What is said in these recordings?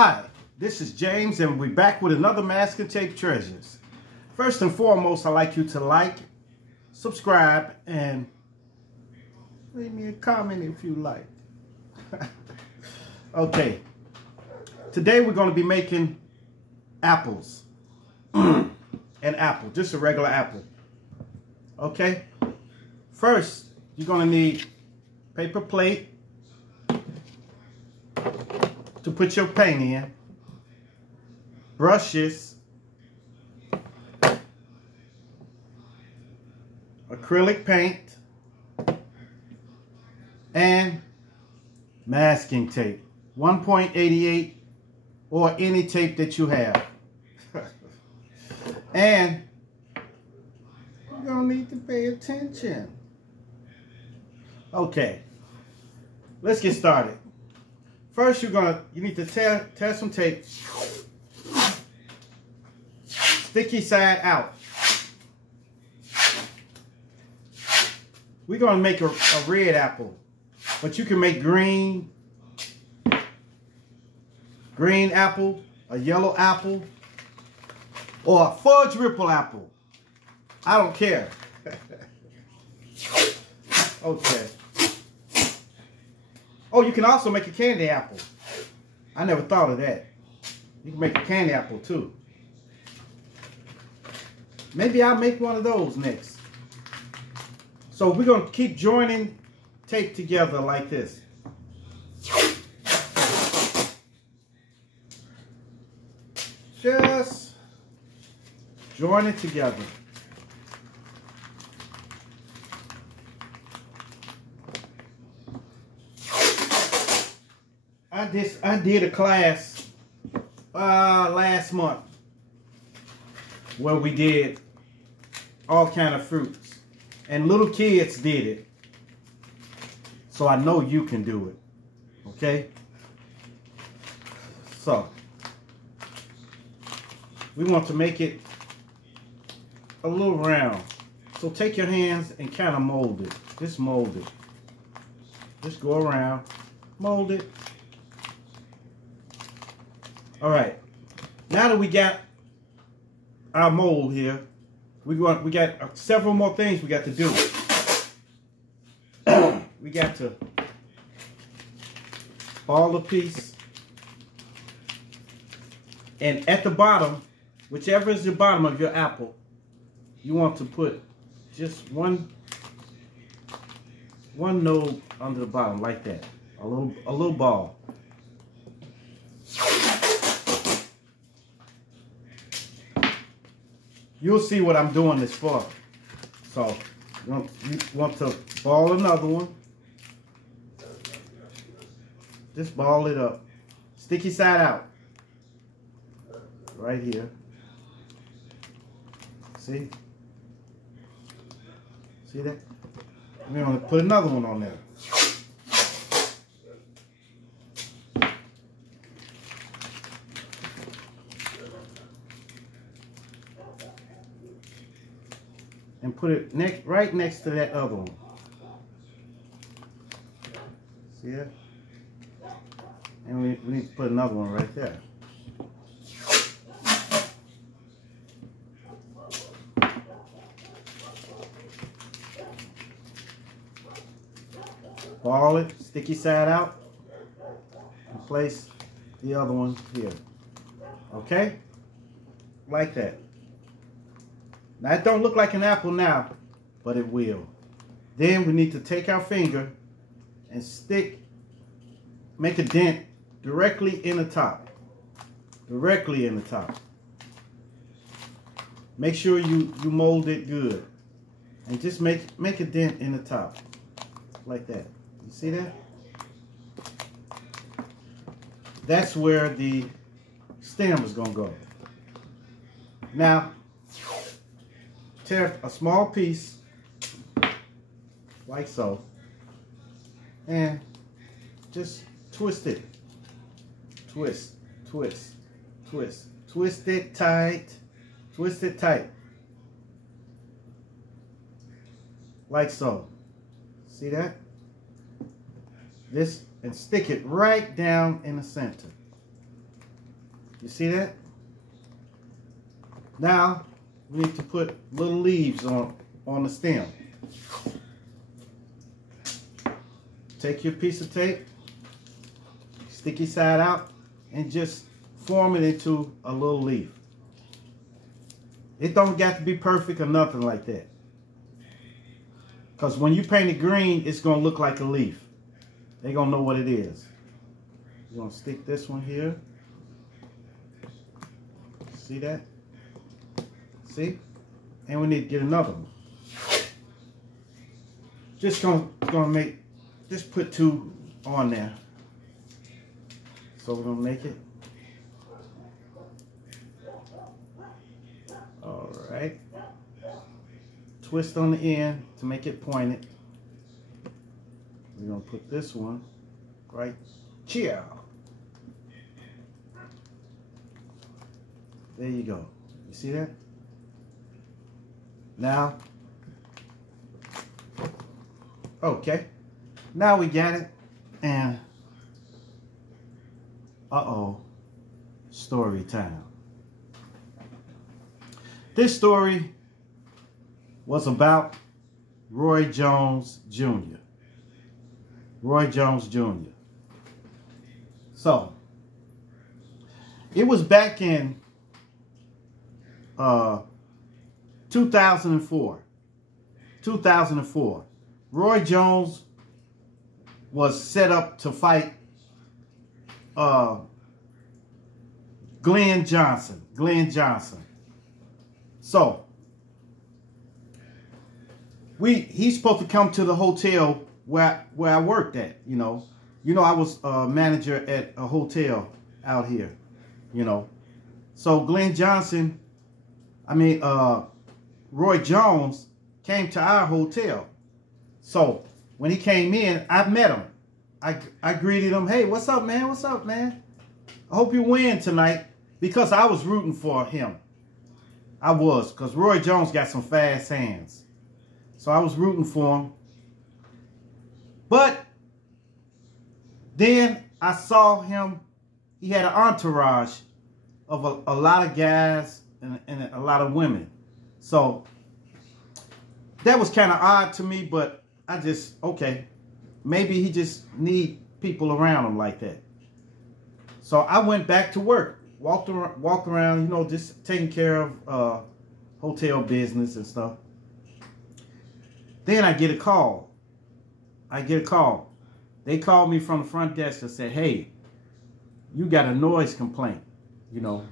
Hi, this is James and we're back with another Masking Tape Treasures. First and foremost, I'd like you to like, subscribe, and leave me a comment if you like. Okay, today we're going to be making apples. An apple, just a regular apple. Okay, first you're going to need paper plate to put your paint in, brushes, acrylic paint, and masking tape, 1.88 or any tape that you have. And you're gonna need to pay attention. Okay, let's get started. First, you need to tear some tape, sticky side out. We're gonna make a red apple, but you can make green apple, a yellow apple, or a fudge ripple apple. I don't care. Okay. Oh, you can also make a candy apple. I never thought of that. You can make a candy apple too. Maybe I'll make one of those next. So we're going to keep joining tape together like this. Just join it together. I did a class last month where we did all kind of fruits, and little kids did it, so I know you can do it. Okay, so we want to make it a little round, so take your hands and kind of mold it. Just mold it. Just go around, mold it. All right, now that we got our mold here, we got several more things we got to do. We got to ball the piece, and at the bottom, whichever is the bottom of your apple, you want to put just one node under the bottom like that, a little ball. You'll see what I'm doing this for. So you want to ball another one. Just ball it up. Sticky side out. Right here. See? See that? We're going to put another one on there. And put it right next to that other one. See that? And we need to put another one right there. Ball it, sticky side out, and place the other one here. Okay? Like that. Now, it don't look like an apple now, but it will. Then we need to take our finger and make a dent directly in the top. Directly in the top. Make sure you mold it good. And just make a dent in the top. Like that. You see that? That's where the stem is going to go. Now, tear a small piece, like so, and just twist it. Twist, twist, twist. Twist it tight. Twist it tight. Like so. See that? This, and stick it right down in the center. You see that? Now we need to put little leaves on the stem. Take your piece of tape, sticky side out, and just form it into a little leaf. It don't got to be perfect or nothing like that. Because when you paint it green, it's going to look like a leaf. They're going to know what it is. We're going to stick this one here. See that? See? And we need to get another one. Just just put 2 on there. So we're going to make it. All right. Twist on the end to make it pointed. We're going to put this one right here. There you go. You see that? Now, okay. Now we got it. And, story time. This story was about Roy Jones Jr. Roy Jones Jr. So, it was back in 2004. 2004. Roy Jones was set up to fight Glenn Johnson. Glenn Johnson. So, he's supposed to come to the hotel where I worked at, you know. You know, I was a manager at a hotel out here, you know. So Glenn Johnson, Roy Jones came to our hotel. So when he came in, I met him. I greeted him. Hey, what's up, man? What's up, man? I hope you win tonight, because I was rooting for him. I was, because Roy Jones got some fast hands. So I was rooting for him. But then I saw him. He had an entourage of a lot of guys and a lot of women. So that was kind of odd to me, but I just, okay, maybe he just need people around him like that. So I went back to work, walked around, you know, just taking care of hotel business and stuff. Then I get a call. They called me from the front desk and said, hey, you got a noise complaint, you know.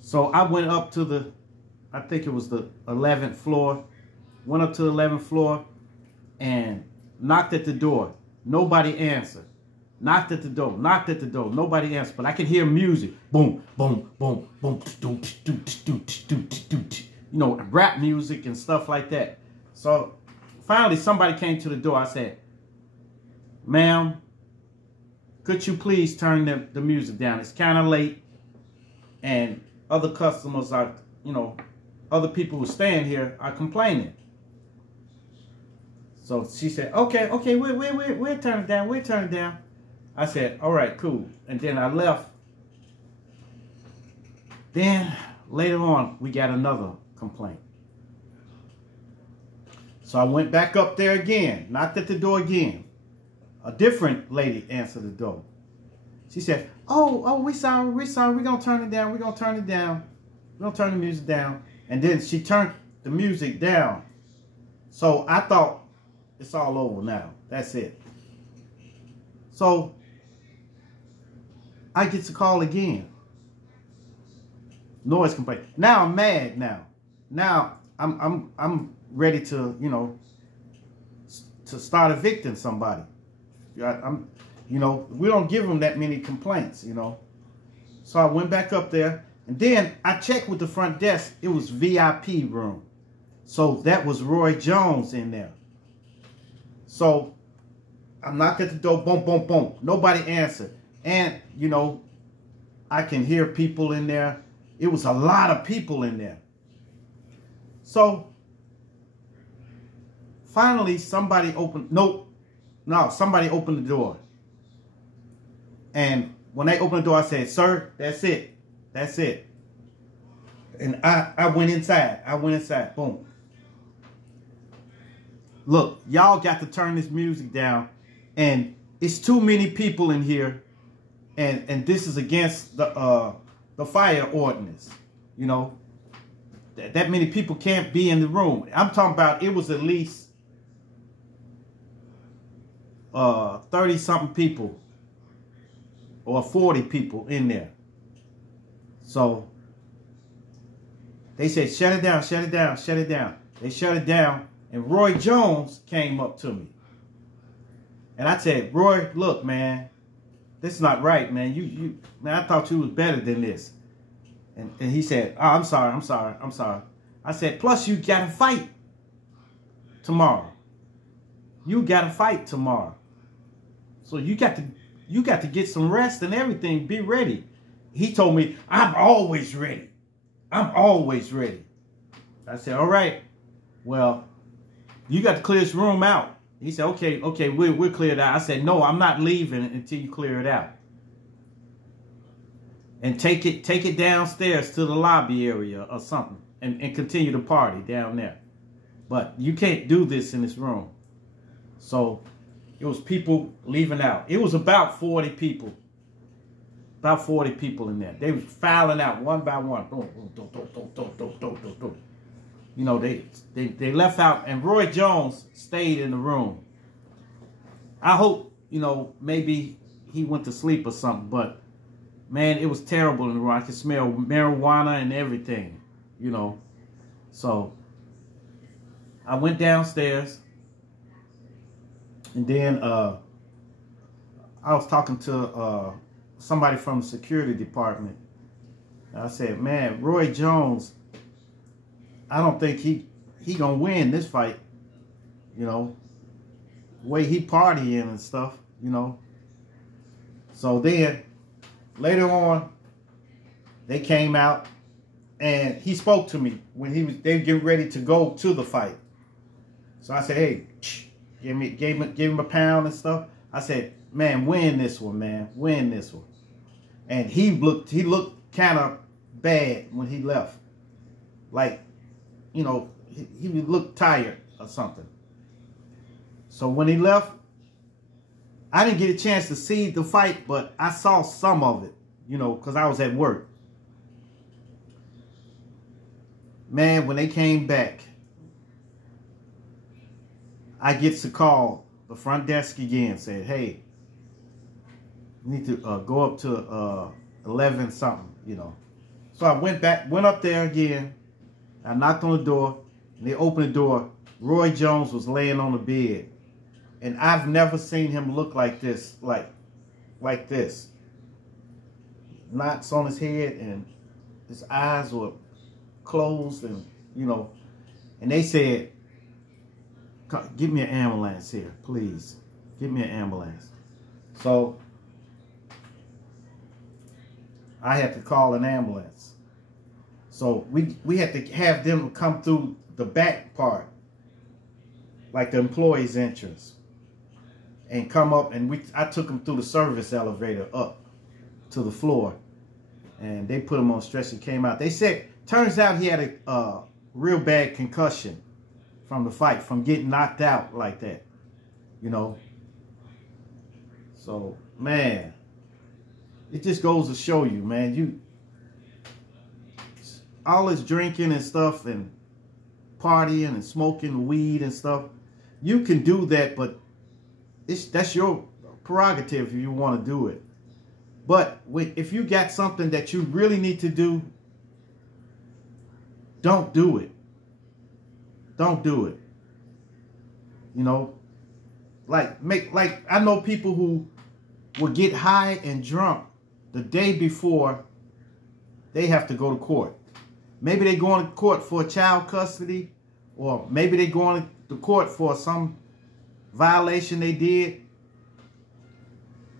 So I went up to I think it was the 11th floor. Went up to the 11th floor and knocked at the door. Nobody answered. Knocked at the door. Nobody answered. But I could hear music. Boom, boom, boom, boom. You know, rap music and stuff like that. So finally, somebody came to the door. I said, ma'am, could you please turn the music down? It's kind of late, and other customers are, you know, other people who stand here are complaining. So she said, okay, we'll turn it down. I said, all right, cool. And then I left. Then later on, we got another complaint. So I went back up there again, knocked at the door again. A different lady answered the door. She said, oh, we sorry, we're gonna turn it down, we're gonna turn the music down. And then she turned the music down. So I thought, it's all over now, that's it. So I get to call again. Noise complaint. Now I'm mad now. Now I'm ready to, you know, to start evicting somebody. You know, we don't give them that many complaints, you know. So I went back up there, and then I checked with the front desk. It was VIP room. So that was Roy Jones in there. So I knocked at the door, boom, boom, boom. Nobody answered. And, you know, I can hear people in there. It was a lot of people in there. So finally somebody opened, somebody opened the door. And when they opened the door, I said, sir, that's it. That's it. And I went inside. I went inside. Boom. Look, y'all got to turn this music down. And it's too many people in here. And this is against the fire ordinance. You know, that many people can't be in the room. I'm talking about it was at least 30-something people or 40 people in there. So they said, shut it down, shut it down, shut it down. They shut it down, and Roy Jones came up to me. And I said, Roy, look, man, this is not right, man. Man, I thought you was better than this. And he said, oh, I'm sorry, I'm sorry, I'm sorry. I said, plus you got to fight tomorrow. You got to fight tomorrow. So you got to get some rest and everything. Be ready. He told me, I'm always ready. I'm always ready. I said, all right. Well, you got to clear this room out. He said, okay, we'll clear it out. I said, no, I'm not leaving until you clear it out. And take it downstairs to the lobby area or something and continue the party down there. But you can't do this in this room. So it was people leaving out. It was about 40 people. About 40 people in there. They was filing out one by one. You know, they left out, and Roy Jones stayed in the room. I hope, you know, maybe he went to sleep or something, but man, it was terrible in the room. I could smell marijuana and everything, you know. So I went downstairs, and then I was talking to somebody from the security department. I said, man, Roy Jones, I don't think he gonna win this fight, you know, the way he partying and stuff, you know. So then later on, they came out and he spoke to me when they were getting ready to go to the fight. So I said, hey, gave him a pound and stuff. I said, man, win this one, man, win this one. And he looked kind of bad when he left, like, you know, he looked tired or something. So when he left, I didn't get a chance to see the fight, but I saw some of it, you know, because I was at work. Man, when they came back, I get to call the front desk again, said, hey, you need to go up to 11 something, you know. So I went up there again. I knocked on the door, and they opened the door. Roy Jones was laying on the bed. And I've never seen him look like this, like this. Knots on his head, and his eyes were closed, and, you know. And they said, give me an ambulance here, please. Give me an ambulance. So I had to call an ambulance. So we had to have them come through the back part, like the employee's entrance, and come up, and I took them through the service elevator up to the floor, and they put him on stretcher, came out. They said, turns out he had a real bad concussion from the fight, from getting knocked out like that, you know. So, man, it just goes to show you, man, all this drinking and stuff and partying and smoking weed and stuff, you can do that, but that's your prerogative if you want to do it. But if you got something that you really need to do, don't do it. Don't do it. You know, like I know people who will get high and drunk the day before they have to go to court. Maybe they going to court for child custody, or maybe they going to court for some violation they did,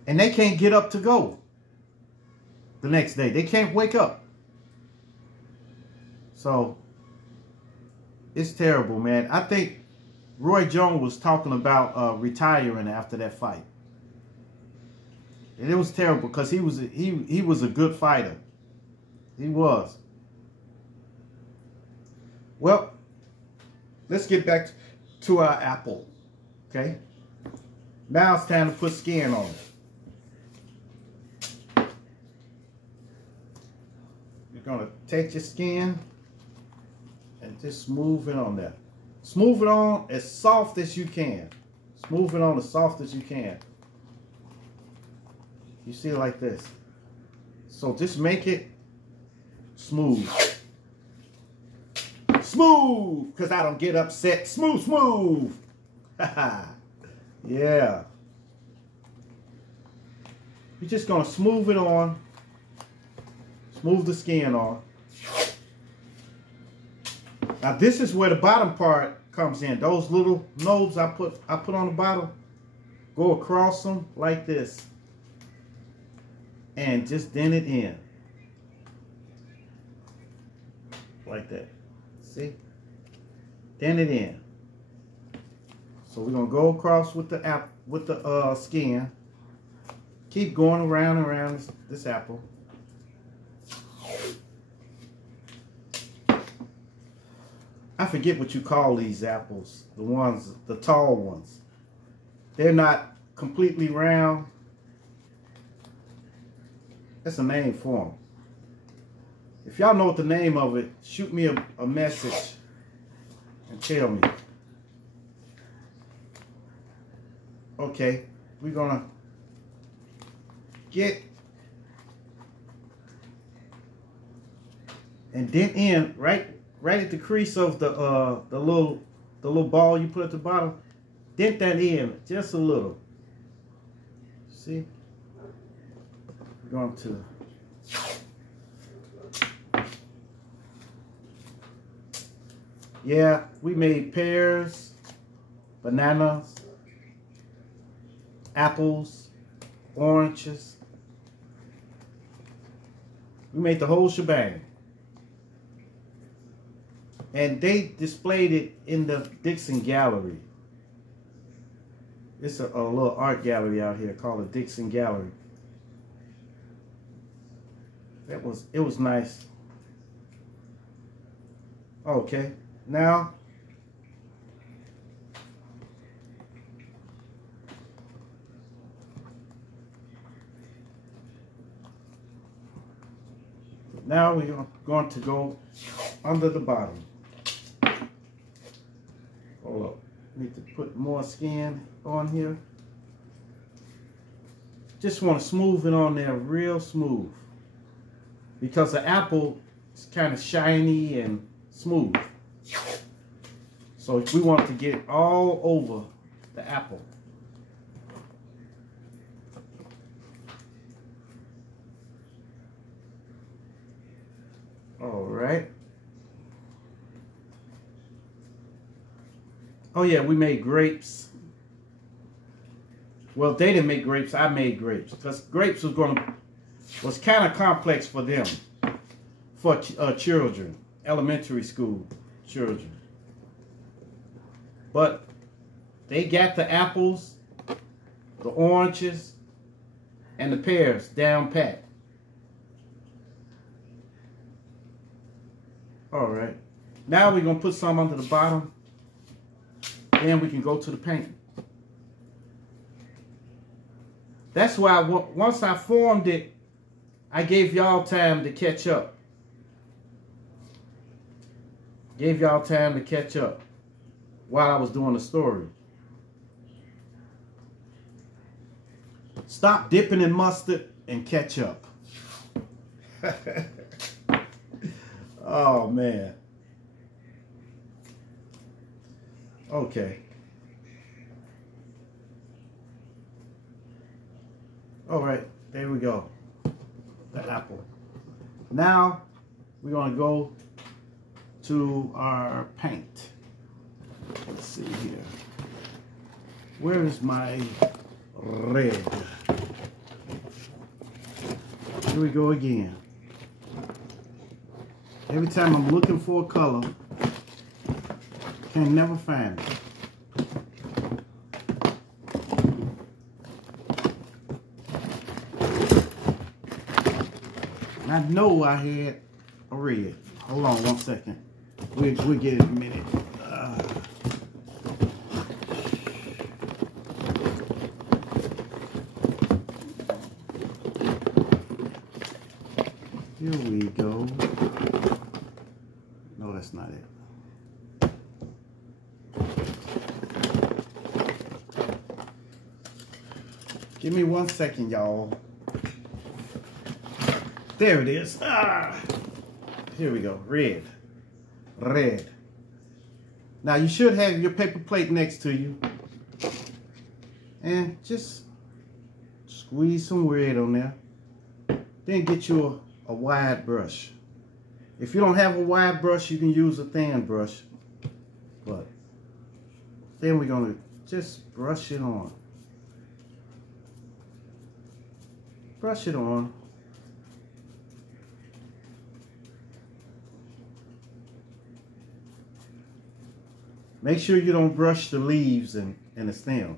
and they can't get up to go the next day. They can't wake up. So it's terrible, man. I think Roy Jones was talking about retiring after that fight, and it was terrible because he was a good fighter. He was. Well, let's get back to our apple. Okay. Now it's time to put skin on it. You're going to take your skin and just smooth it on there. Smooth it on as soft as you can. Smooth it on as soft as you can. You see it like this. So just make it smooth. Smooth, because I don't get upset. Smooth, smooth. Yeah. You're just going to smooth it on. Smooth the skin on. Now this is where the bottom part comes in. Those little nodes I put on the bottom, go across them like this. And just dent it in. Like that. See? Dent it in. So we're gonna go across with the skin. Keep going around and around this apple. I forget what you call these apples. The ones, the tall ones. They're not completely round. That's a name for them. If y'all know what the name of it, shoot me a message and tell me. Okay, we're gonna get and dent in right at the crease of the little ball you put at the bottom. Dent that in just a little. See? We're going to yeah, we made pears, bananas, apples, oranges. We made the whole shebang. And they displayed it in the Dixon Gallery. It's a little art gallery out here called the Dixon Gallery. It was nice. Okay, now we're going to go under the bottom. Hold up. Need to put more skin on here. Just want to smooth it on there real smooth. Because the apple is kind of shiny and smooth. So we want to get it all over the apple. All right. Oh yeah, we made grapes. Well, they didn't make grapes. I made grapes because grapes was kind of complex for them, for children, elementary school children. But they got the apples, the oranges, and the pears down pat. All right. Now we're going to put some under the bottom. Then we can go to the paint. That's why once I formed it, I gave y'all time to catch up. Gave y'all time to catch up while I was doing the story. Stop dipping in mustard and catch up. Oh, man. Okay. All right, there we go. The apple. Now, we're going to go to our paint. Let's see here. Where is my red? Here we go again. Every time I'm looking for a color, can never find it. I know I had a red. Hold on 1 second. We'll get it in a minute. Here we go. No, that's not it. Give me 1 second, y'all. There it is. Here we go. Red. Red. Now you should have your paper plate next to you. And just squeeze some red on there. Then get you a wide brush. If you don't have a wide brush, you can use a thin brush. But then we're going to just brush it on. Brush it on. Make sure you don't brush the leaves and the stem.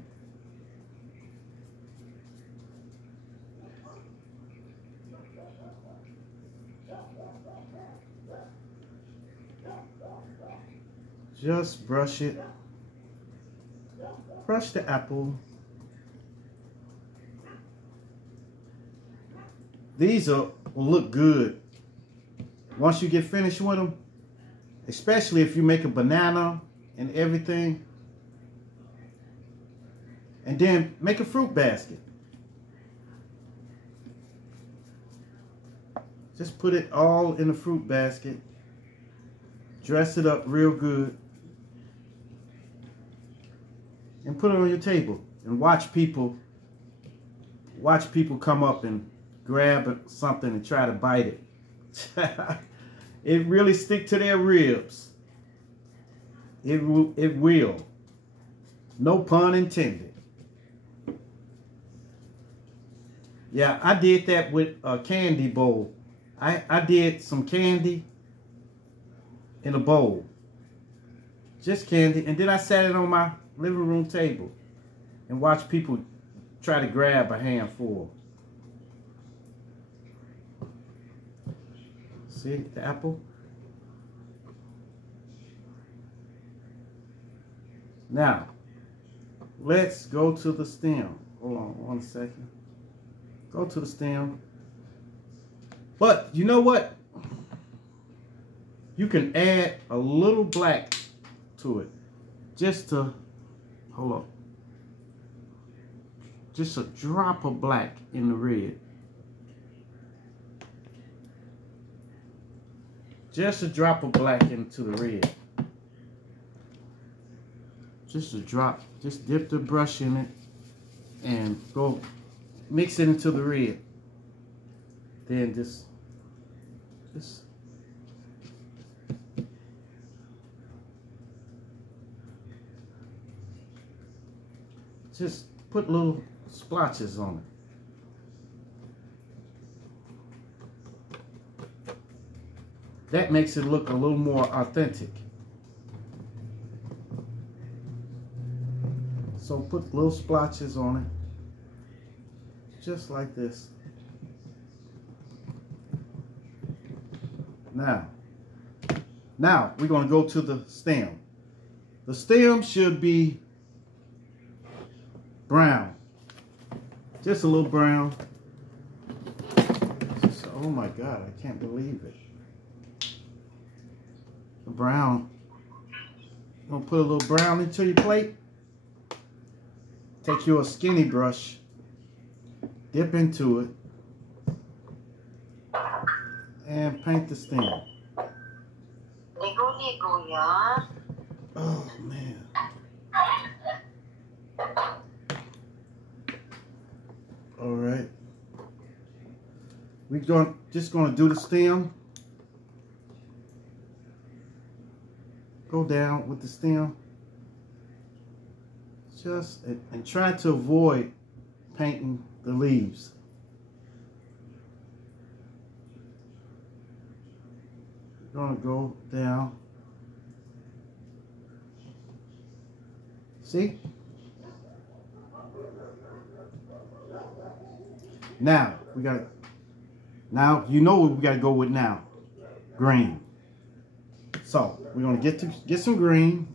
Just brush it. Brush the apple. These will look good once you get finished with them, especially if you make a banana and everything. And then make a fruit basket. Just put it all in the fruit basket. Dress it up real good. And put it on your table and watch people come up and grab something and try to bite it. It really stick to their ribs. It will. No pun intended. Yeah, I did that with a candy bowl. I did some candy in a bowl. Just candy. And then I sat it on my living room table and watched people try to grab a handful. See the apple? Now, let's go to the stem. Hold on 1 second. Go to the stem. But you know what? You can add a little black to it. Just to, hold on. Just a drop of black in the red. Just a drop of black into the red. Just a drop. Just dip the brush in it and go mix it into the red. Then just put little splotches on it. That makes it look a little more authentic. So put little splotches on it. Just like this. Now we're going to go to the stem. The stem should be brown. Just a little brown. Oh my God, I can't believe it. The brown. You're going to put a little brown into your plate. Take your skinny brush. Dip into it. And paint the stem. Oh man. All right. We're just going to do the stem. Go down with the stem. Just and try to avoid painting the leaves. Gonna go down. See? Now you know what we gotta go with now. green. So we're gonna get some green.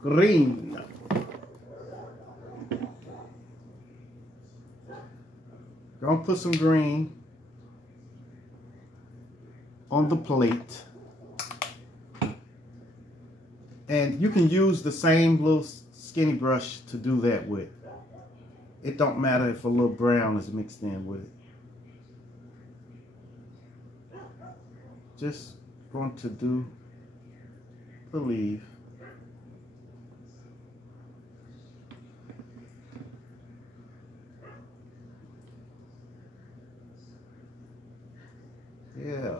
Green. Gonna put some green on the plate. And you can use the same little skinny brush to do that with. It don't matter if a little brown is mixed in with it. Just going to do the leaf. Yeah.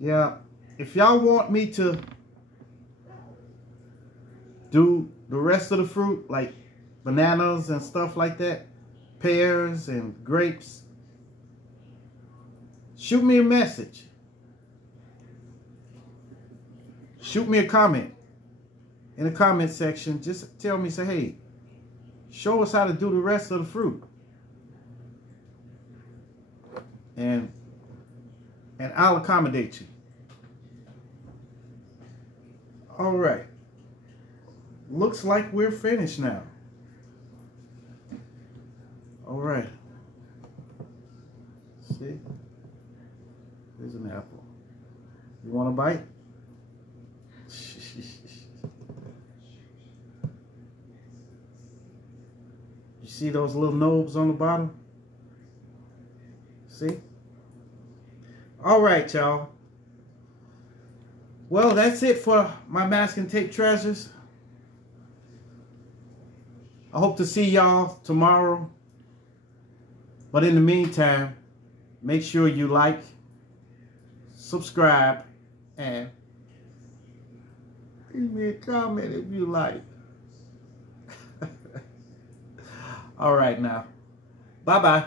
Yeah. If y'all want me to do the rest of the fruit, like bananas and stuff like that, pears and grapes, shoot me a message. Shoot me a comment in the comment section. Just tell me, say, hey, show us how to do the rest of the fruit. And I'll accommodate you. All right. Looks like we're finished now. All right. See? There's an apple. You want a bite? You see those little knobs on the bottom? See? All right, y'all. Well, that's it for my masking tape treasures. I hope to see y'all tomorrow. But in the meantime, make sure you like, subscribe, and leave me a comment if you like. All right now. Bye-bye.